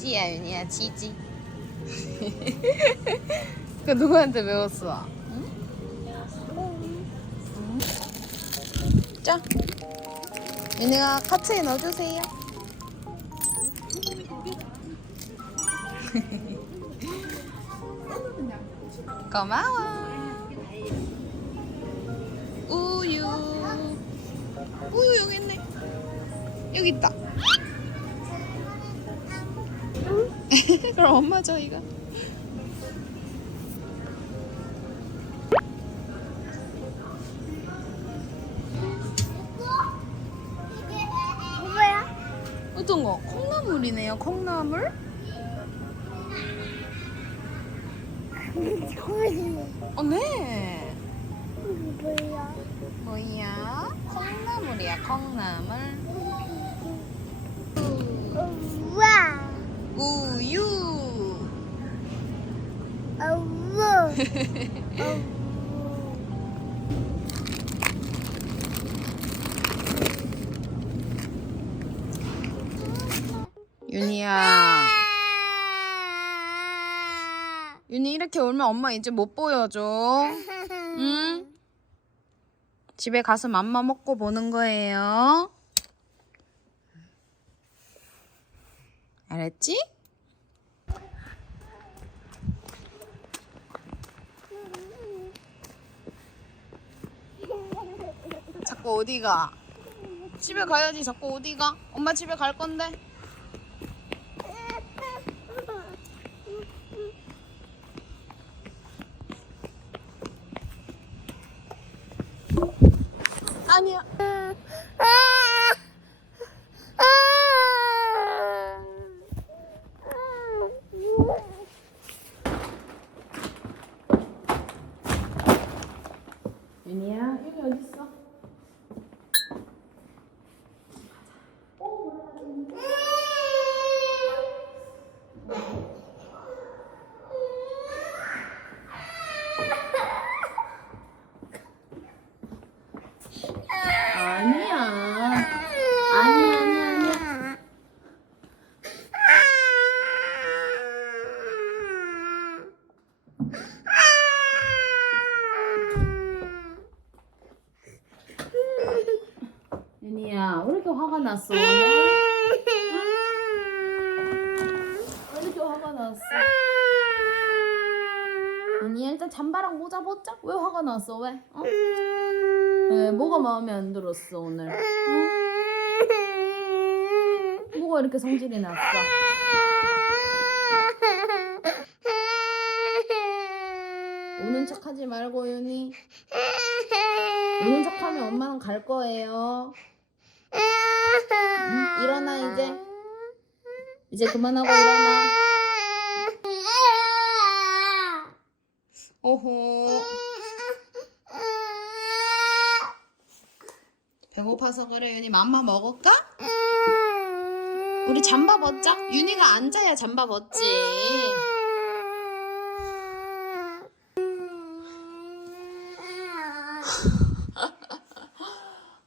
지지야 윤희야 지지. 그 누구한테 배웠어? 응? 응? 자, 윤희가 카트에 넣어주세요. 고마워. 우유 여기 있네. 여기 있다. 그럼 엄마 줘 이거. 뭐야? 어떤 거? 콩나물이네요. 콩나물? 어, 네. 뭐야? 뭐야? 콩나물이야. 콩나물. 우와. 우유. 우와. 윤희야. 윤희 이렇게 울면 엄마 이제 못 보여줘. 응? 집에 가서 맘마 먹고 보는 거예요. 알았지? 자꾸 어디 가? 집에 가야지. 자꾸 어디 가? 엄마 집에 갈 건데. 아니야. 윤희야, 여기 어디 있어? 아니야. 아니야. 윤희야, 왜 이렇게 화가 났어 오늘? 왜 이렇게 화가 났어? 윤희야, 일단 잠바랑 모자 벗자. 왜 화가 났어? 왜? 어? 왜 뭐가 마음에 안 들었어 오늘? 응? 뭐가 이렇게 성질이 났어? 우는 척하지 말고 윤희. 우는 척하면 엄마는 갈 거예요. 응? 일어나 이제. 이제 그만하고 일어나. 오호. 배고파서 그래. 윤희 맘마 먹을까? 우리 잠바 벗자. 윤희가 앉아야 잠바 벗지.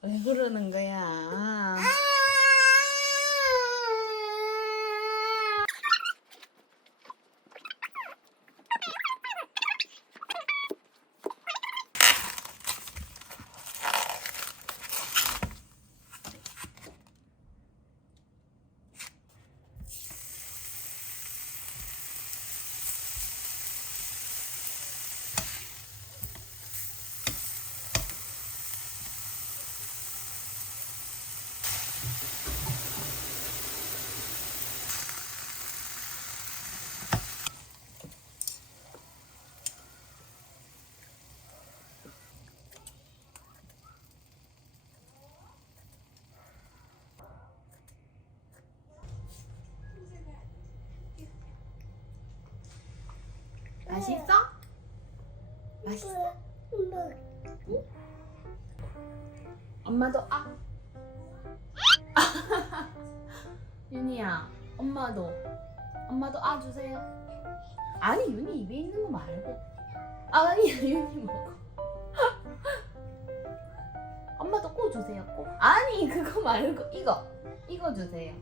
왜 그러는 거야? 맛있어? 맛있어? 응? 엄마도 윤희야, 엄마도 주세요. 아니, 윤희 입에 있는 거 말고. 아니야, 윤희 먹어. 엄마도 꼭 주세요. 꼭. 아니, 그거 말고 이거 주세요.